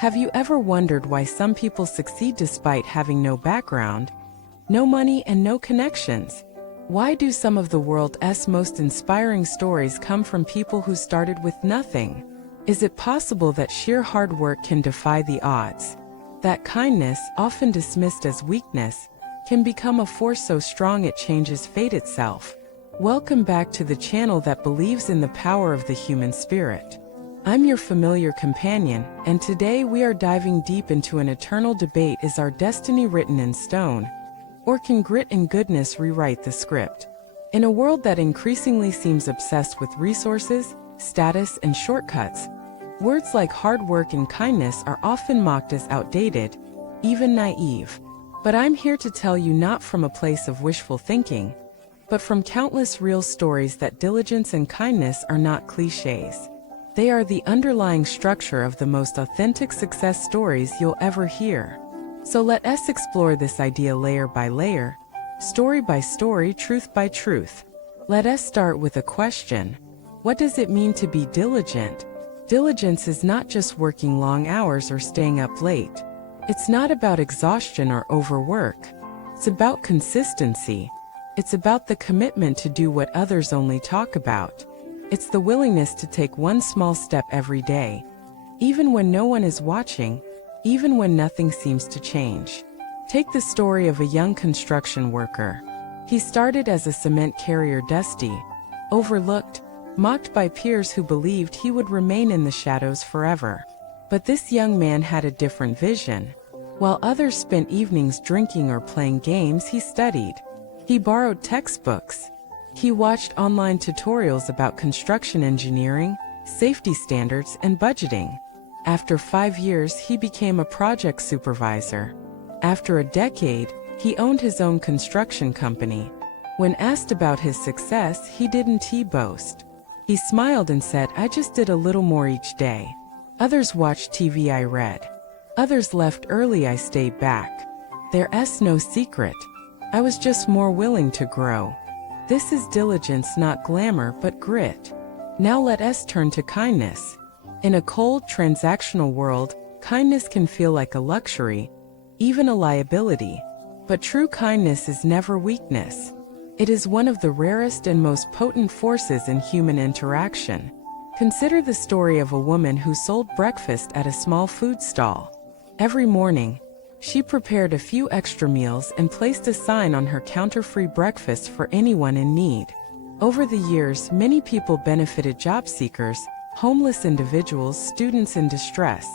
Have you ever wondered why some people succeed despite having no background, no money, and no connections? Why do some of the world's most inspiring stories come from people who started with nothing? Is it possible that sheer hard work can defy the odds? That kindness, often dismissed as weakness, can become a force so strong it changes fate itself? Welcome back to the channel that believes in the power of the human spirit. I'm your familiar companion, and today we are diving deep into an eternal debate: is our destiny written in stone, or can grit and goodness rewrite the script? In a world that increasingly seems obsessed with resources, status, and shortcuts, words like hard work and kindness are often mocked as outdated, even naive. But I'm here to tell you, not from a place of wishful thinking, but from countless real stories, that diligence and kindness are not cliches. They are the underlying structure of the most authentic success stories you'll ever hear. So let us explore this idea layer by layer, story by story, truth by truth. Let us start with a question. What does it mean to be diligent? Diligence is not just working long hours or staying up late. It's not about exhaustion or overwork. It's about consistency. It's about the commitment to do what others only talk about. It's the willingness to take one small step every day, even when no one is watching, even when nothing seems to change. Take the story of a young construction worker. He started as a cement carrier, dusty, overlooked, mocked by peers who believed he would remain in the shadows forever. But this young man had a different vision. While others spent evenings drinking or playing games, he studied. He borrowed textbooks. He watched online tutorials about construction engineering, safety standards, and budgeting. After 5 years, he became a project supervisor. After a decade, he owned his own construction company. When asked about his success, he didn't boast. He smiled and said, "I just did a little more each day. Others watched TV, I read. Others left early, I stayed back. There's no secret. I was just more willing to grow." This is diligence, not glamour, but grit. Now let us turn to kindness. In a cold, transactional world, kindness can feel like a luxury, even a liability. But true kindness is never weakness. It is one of the rarest and most potent forces in human interaction. Consider the story of a woman who sold breakfast at a small food stall. Every morning, she prepared a few extra meals and placed a sign on her counter: free breakfast for anyone in need. Over the years, many people benefited: job seekers, homeless individuals, students in distress.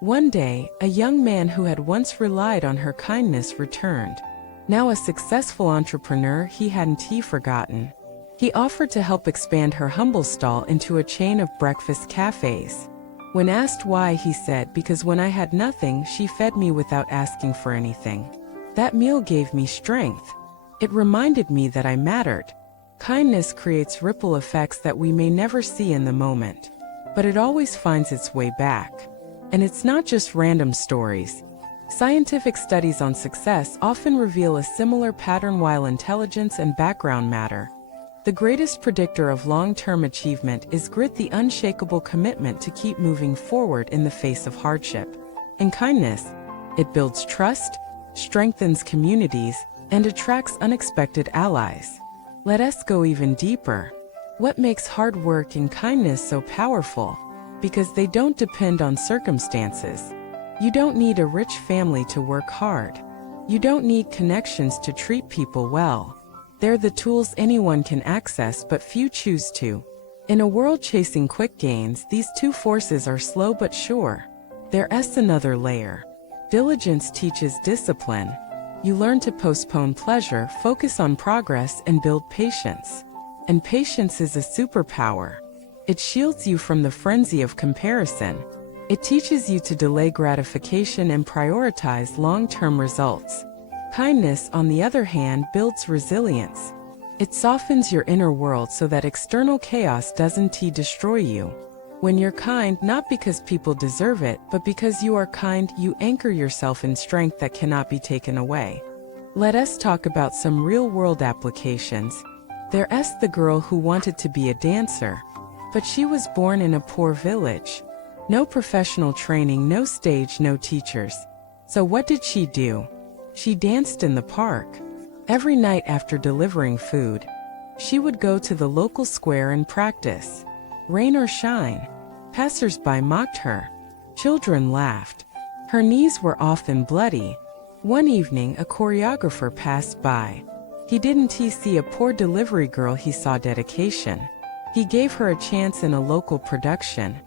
One day, a young man who had once relied on her kindness returned. Now a successful entrepreneur, he hadn't forgotten. He offered to help expand her humble stall into a chain of breakfast cafes. When asked why, he said, "Because when I had nothing, she fed me without asking for anything. That meal gave me strength. It reminded me that I mattered." Kindness creates ripple effects that we may never see in the moment, but it always finds its way back. And it's not just random stories. Scientific studies on success often reveal a similar pattern. While intelligence and background matter, the greatest predictor of long-term achievement is grit, the unshakable commitment to keep moving forward in the face of hardship. And kindness, it builds trust, strengthens communities, and attracts unexpected allies. Let us go even deeper. What makes hard work and kindness so powerful? Because they don't depend on circumstances. You don't need a rich family to work hard. You don't need connections to treat people well. They're the tools anyone can access, but few choose to. In a world chasing quick gains, these two forces are slow but sure. There's another layer. Diligence teaches discipline. You learn to postpone pleasure, focus on progress, and build patience. And patience is a superpower. It shields you from the frenzy of comparison. It teaches you to delay gratification and prioritize long-term results. Kindness, on the other hand, builds resilience. It softens your inner world so that external chaos doesn't destroy you. When you're kind, not because people deserve it, but because you are kind, you anchor yourself in strength that cannot be taken away. Let us talk about some real-world applications. There's the girl who wanted to be a dancer, but she was born in a poor village. No professional training, no stage, no teachers. So what did she do? She danced in the park. Every night after delivering food, she would go to the local square and practice. Rain or shine, passers-by mocked her. Children laughed. Her knees were often bloody. One evening, a choreographer passed by. He didn't see a poor delivery girl, he saw dedication. He gave her a chance in a local production.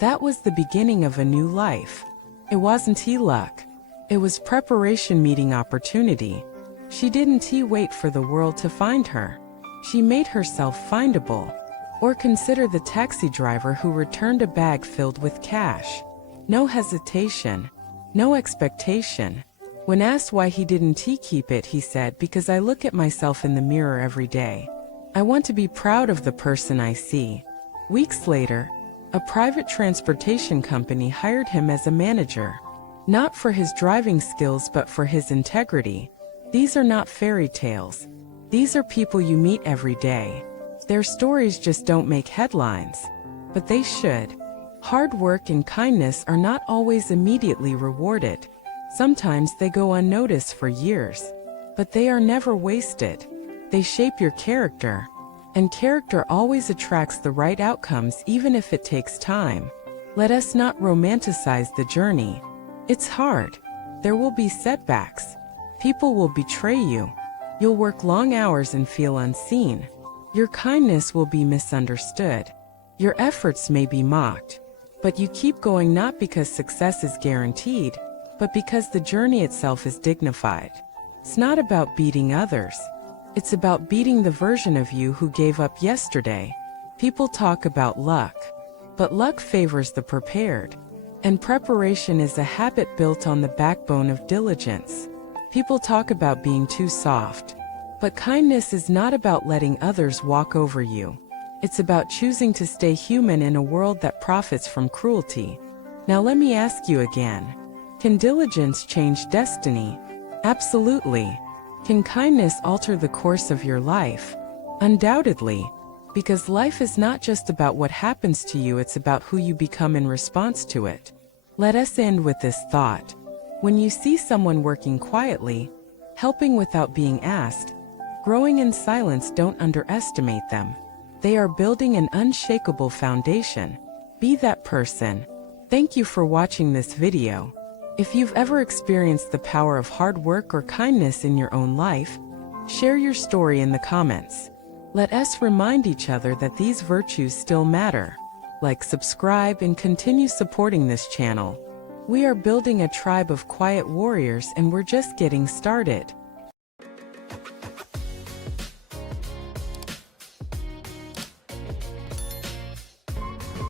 That was the beginning of a new life. It wasn't luck. It was preparation meeting opportunity. She didn't wait for the world to find her. She made herself findable. Or consider the taxi driver who returned a bag filled with cash. No hesitation. No expectation. When asked why he didn't keep it, he said, "Because I look at myself in the mirror every day. I want to be proud of the person I see." Weeks later, a private transportation company hired him as a manager. Not for his driving skills but for his integrity. These are not fairy tales. These are people you meet every day. Their stories just don't make headlines. But they should. Hard work and kindness are not always immediately rewarded. Sometimes they go unnoticed for years. But they are never wasted. They shape your character. And character always attracts the right outcomes even if it takes time. Let us not romanticize the journey. It's hard. There will be setbacks. People will betray you. You'll work long hours and feel unseen. Your kindness will be misunderstood. Your efforts may be mocked. But you keep going not because success is guaranteed, but because the journey itself is dignified. It's not about beating others. It's about beating the version of you who gave up yesterday. People talk about luck, but luck favors the prepared. And preparation is a habit built on the backbone of diligence. People talk about being too soft, but kindness is not about letting others walk over you. It's about choosing to stay human in a world that profits from cruelty. Now let me ask you again. Can diligence change destiny? Absolutely. Can kindness alter the course of your life? Undoubtedly. Because life is not just about what happens to you, it's about who you become in response to it. Let us end with this thought. When you see someone working quietly, helping without being asked, growing in silence, don't underestimate them. They are building an unshakable foundation. Be that person. Thank you for watching this video. If you've ever experienced the power of hard work or kindness in your own life, share your story in the comments. Let us remind each other that these virtues still matter. Like, subscribe, and continue supporting this channel. We are building a tribe of quiet warriors and we're just getting started.